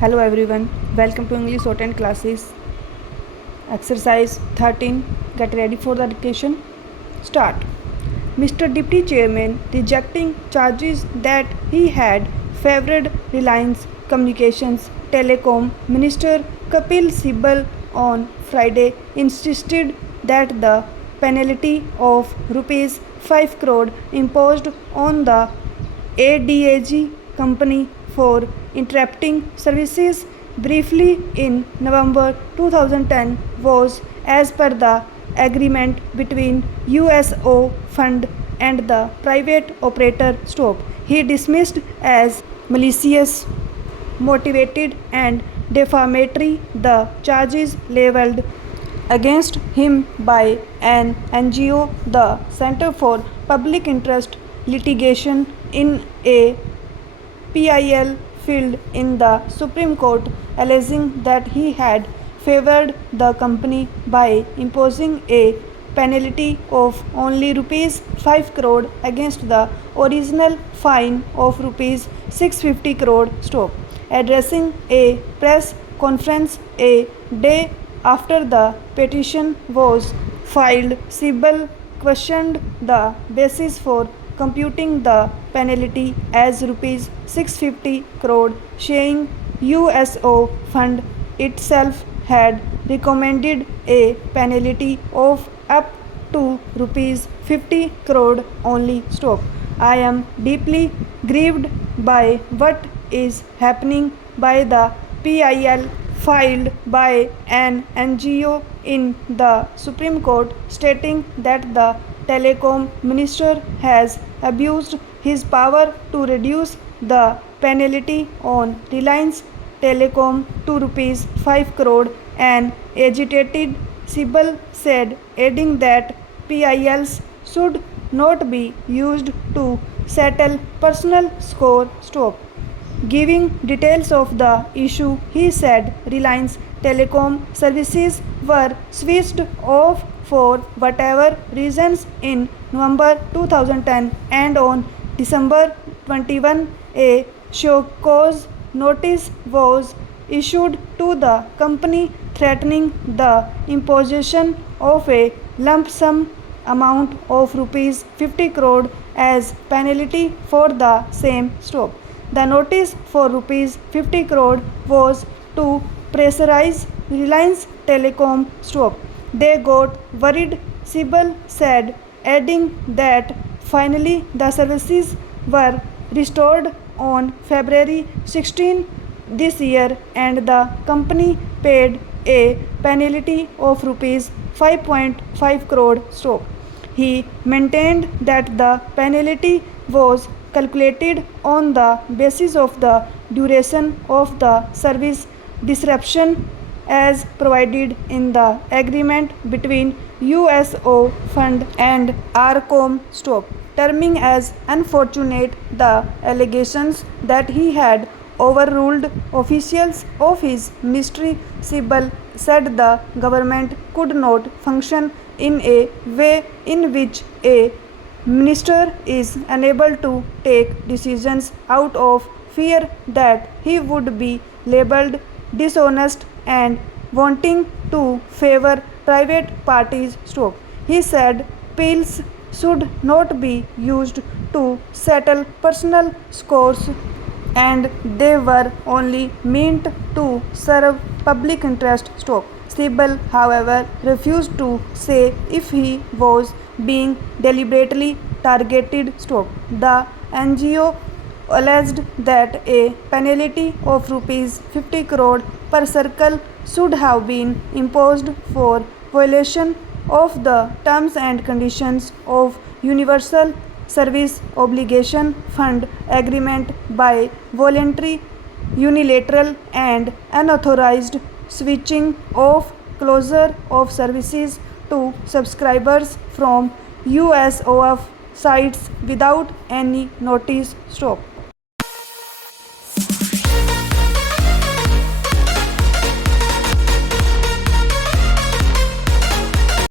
Hello everyone, welcome to English Shorthand classes. Exercise 13. Get ready for the education. Start. Mr. Deputy Chairman rejecting charges that he had favored Reliance Communications Telecom Minister Kapil Sibal on Friday insisted that the penalty of rupees 5 crore imposed on the ADAG company for interrupting services briefly in November 2010 was as per the agreement between USO Fund and the private operator Stop. He dismissed as malicious, motivated and defamatory the charges leveled against him by an NGO, the Center for Public Interest Litigation, in a PIL filed in the Supreme Court alleging that he had favored the company by imposing a penalty of only rupees 5 crore against the original fine of rupees 650 crore. Stop. Addressing a press conference a day after the petition was filed, Sibal questioned the basis for computing the penalty as rupees 650 crore, saying USO Fund itself had recommended a penalty of up to rupees 50 crore only. Stop. I am deeply grieved by what is happening by the PIL filed by an NGO in the Supreme Court stating that the telecom minister has abused his power to reduce the penalty on Reliance Telecom to rupees 5 crore. An agitated Sibal said, adding that PILs should not be used to settle personal score. Stop. Giving details of the issue, he said Reliance Telecom services were switched off for whatever reasons in November 2010 and on December 21 a show cause notice was issued to the company threatening the imposition of a lump sum amount of rupees 50 crore as penalty for the same. Stop. The notice for rupees 50 crore was to pressurize Reliance Telecom. Stop. They got worried, Sibal said, adding that finally the services were restored on February 16 this year and the company paid a penalty of rupees 5.5 crore. Stop. He maintained that the penalty was calculated on the basis of the duration of the service disruption as provided in the agreement between USO Fund and RCOM. Stop. Terming as unfortunate the allegations that he had overruled officials of his ministry, Sibal said the government could not function in a way in which a minister is unable to take decisions out of fear that he would be labeled dishonest and wanting to favor private parties. Stop. He said pills should not be used to settle personal scores and they were only meant to serve public interest. Stop. Sibal, however, refused to say if he was being deliberately targeted. Stop. The NGO alleged that a penalty of rupees 50 crore per circle should have been imposed for violation of the terms and conditions of Universal Service Obligation Fund agreement by voluntary, unilateral and unauthorized switching off closure of services to subscribers from USOF sites without any notice. Stop.